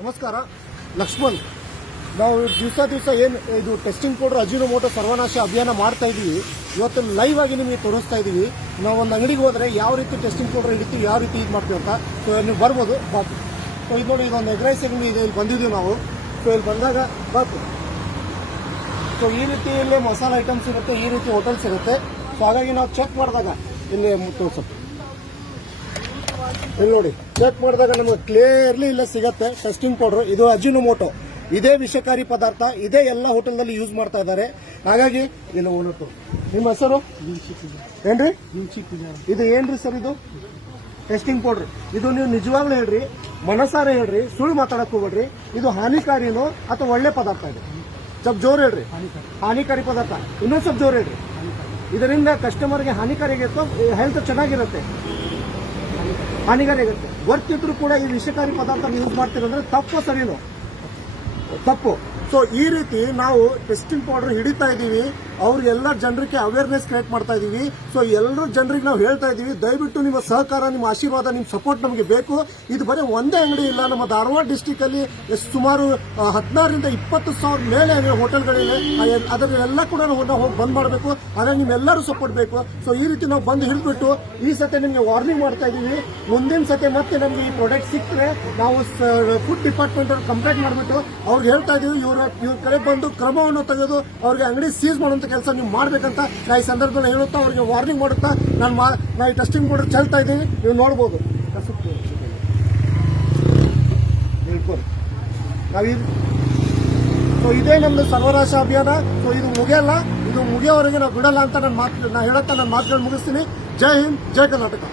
ನಮಸ್ಕಾರ. ಲಕ್ಷ್ಮಣ್, ನಾವು ದಿವಸ ಏನು ಇದು ಟೆಸ್ಟಿಂಗ್ ಪೌಡರ್ ಅಜಿನೋಮೋಟೋ ಸರ್ವನಾಶ ಅಭಿಯಾನ ಮಾಡ್ತಾ ಇದೀವಿ. ಇವತ್ತು ಲೈವ್ ಆಗಿ ನಿಮಗೆ ತೋರಿಸ್ತಾ ಇದೀವಿ. ನಾವು ಒಂದು ಅಂಗಡಿಗೆ ಹೋದ್ರೆ ಯಾವ ರೀತಿ ಟೆಸ್ಟಿಂಗ್ ಪೌಡರ್ ಹಿಡಿತೀವಿ, ಯಾವ ರೀತಿ ಇದು ಮಾಡ್ತೀವಿ ಅಂತ. ಸೊ ನೀವು ಬರ್ಬೋದು. ಬಾತು ಸೊ ಇದು ನೋಡಿ, ಇದೊಂದು ಎಗ್ ರೈಸ್ ಅಂಗಡಿ ಇದೆ. ಇಲ್ಲಿ ಬಂದಿದ್ದೀವಿ ನಾವು. ಸೊ ಇಲ್ಲಿ ಬಂದಾಗ ಬಾತು ಸೊ ಈ ರೀತಿ ಇಲ್ಲಿ ಮಸಾಲೆ ಐಟಮ್ಸ್ ಇರುತ್ತೆ, ಈ ರೀತಿ ಹೋಟೆಲ್ಸ್ ಇರುತ್ತೆ. ಸೊ ಹಾಗಾಗಿ ನಾವು ಚೆಕ್ ಮಾಡಿದಾಗ ಇಲ್ಲಿ ತೋರಿಸುತ್ತೆ. ಇಲ್ಲಿ ನೋಡಿ, ಚೆಕ್ ಮಾಡಿದಾಗ ನಮಗೆ ಕ್ಲಿಯರ್ಲಿ ಇಲ್ಲೇ ಸಿಗತ್ತೆ ಟೆಸ್ಟಿಂಗ್ ಪೌಡರ್. ಇದು ಅಜಿನೋಮೋಟೋ, ಇದೇ ವಿಷಕಾರಿ ಪದಾರ್ಥ, ಇದೇ ಎಲ್ಲ ಹೋಟೆಲ್ನಲ್ಲಿ ಯೂಸ್ ಮಾಡ್ತಾ ಇದ್ದಾರೆ. ಹಾಗಾಗಿ ಇಲ್ಲಿ ಓನಟ್ಟು. ನಿಮ್ಮ ಹೆಸರು ಏನ್ರಿ? ಇದು ಏನ್ರಿ ಸರ್? ಇದು ಟೆಸ್ಟಿಂಗ್ ಪೌಡರ್. ಇದು ನೀವು ನಿಜವಾಗ್ಲೂ ಹೇಳ್ರಿ, ಮನಸಾರೆ ಹೇಳ್ರಿ, ಸುಳ್ಳು ಮಾತಾಡಕ್ ಹೋಗ್ಬೇಡ್ರಿ. ಇದು ಹಾನಿಕಾರಿನೋ ಅಥವಾ ಒಳ್ಳೆ ಪದಾರ್ಥ? ಇದೆ ಸ್ವಲ್ಪ ಜೋರ್ ಹೇಳ್ರಿ. ಹಾನಿಕಾರಿ ಪದಾರ್ಥ. ಇನ್ನೊಂದು ಸ್ವಲ್ಪ ಜೋರ್ ಹೇಳ್ರಿ. ಇದರಿಂದ ಕಸ್ಟಮರ್ಗೆ ಹಾನಿಕಾರಿ ಆಗಿರುತ್ತೋ, ಹೆಲ್ತ್ ಚೆನ್ನಾಗಿರುತ್ತೆ? ಹಾನಿಕಾರಿ ಆಗುತ್ತೆ. ಗೊತ್ತಿದ್ರು ಕೂಡ ಈ ವಿಷಕಾರಿ ಪದಾರ್ಥ ಯೂಸ್ ಮಾಡ್ತೀರಂದ್ರೆ ತಪ್ಪು ಸರಿನೋ? ತಪ್ಪು. ಸೊ ಈ ರೀತಿ ನಾವು ಟೆಸ್ಟಿಂಗ್ ಪೌಡರ್ ಹಿಡಿತಾ ಇದೀವಿ. ಅವ್ರಿಗೆಲ್ಲ ಜನರಿಗೆ ಅವೇರ್ನೆಸ್ ಕ್ರಿಯೇಟ್ ಮಾಡ್ತಾ ಇದೀವಿ. ಸೊ ಎಲ್ಲರ ಜನರಿಗೆ ನಾವು ಹೇಳ್ತಾ ಇದೀವಿ, ದಯವಿಟ್ಟು ನಿಮ್ಮ ಸಹಕಾರ, ನಿಮ್ಮ ಆಶೀರ್ವಾದ, ನಿಮ್ಮ ಸಪೋರ್ಟ್ ನಮಗೆ ಬೇಕು. ಇದು ಬರೀ ಒಂದೇ ಅಂಗಡಿ ಇಲ್ಲ, ನಮ್ಮ ಧಾರವಾಡ ಡಿಸ್ಟಿಕ್ ಅಲ್ಲಿ ಸುಮಾರು 16ರಿಂದ 20,000 ಮೇಲೆ ಹೋಟೆಲ್ಗಳಿವೆ. ಅದನ್ನೆಲ್ಲ ಕೂಡ ನಾವು ಹೋಗಿ ಬಂದ್ ಮಾಡಬೇಕು. ಆದ್ರೆ ನಿಮ್ಮೆಲ್ಲರೂ ಸಪೋರ್ಟ್ ಬೇಕು. ಸೊ ಈ ರೀತಿ ನಾವು ಬಂದು ಹಿಡಿದ್ಬಿಟ್ಟು ಈ ಸತಿ ನಿಮಗೆ ವಾರ್ನಿಂಗ್ ಮಾಡ್ತಾ ಇದೀವಿ. ಮುಂದಿನ ಸತಿ ಮತ್ತೆ ನಮ್ಗೆ ಈ ಪ್ರಾಡಕ್ಟ್ ಸಿಕ್ಕರೆ ನಾವು ಫುಡ್ ಡಿಪಾರ್ಟ್ಮೆಂಟ್ ಅವ್ರು ಕಂಪ್ಲೇಂಟ್ ಮಾಡಿಬಿಟ್ಟು ಅವ್ರಿಗೆ ಹೇಳ್ತಾ ಇದೀವಿ, ಇವ್ರ ಕಡೆ ಬಂದು ಕ್ರಮವನ್ನು ತೆಗೆದು ಅವ್ರಿಗೆ ಅಂಗಡಿ ಸೀಸ್ ಮಾಡುವಂತ ಕೆಲಸ ನೀವು ಮಾಡ್ಬೇಕಂತ ನಾ ಈ ಸಂದರ್ಭದಲ್ಲಿ ಹೇಳುತ್ತಾ ಅವ್ರಿಗೆ ವಾರ್ನಿಂಗ್ ಮಾಡುತ್ತಾ ನಾ ಈ ಟೆಸ್ಟಿಂಗ್ ಪೌಡರ್ ಚೆಲ್ತಾ ಇದ್ದೀವಿ. ನೀವು ನೋಡ್ಬೋದು. ಸೊ ಇದೇ ನಮ್ದು ಸರ್ವನಾಶ ಅಭಿಯಾನ. ಸೊ ಇದು ಮುಗಿಯಲ್ಲ, ಇದು ಮುಗಿಯೋವರೆಗೆ ನಾವು ಬಿಡಲ್ಲ ಅಂತ ನಾನು ಹೇಳುತ್ತಾ ನನ್ನ ಮಾತುಗಳನ್ನು ಮುಗಿಸ್ತೀನಿ. ಜೈ ಹಿಂದ್, ಜೈ ಕರ್ನಾಟಕ.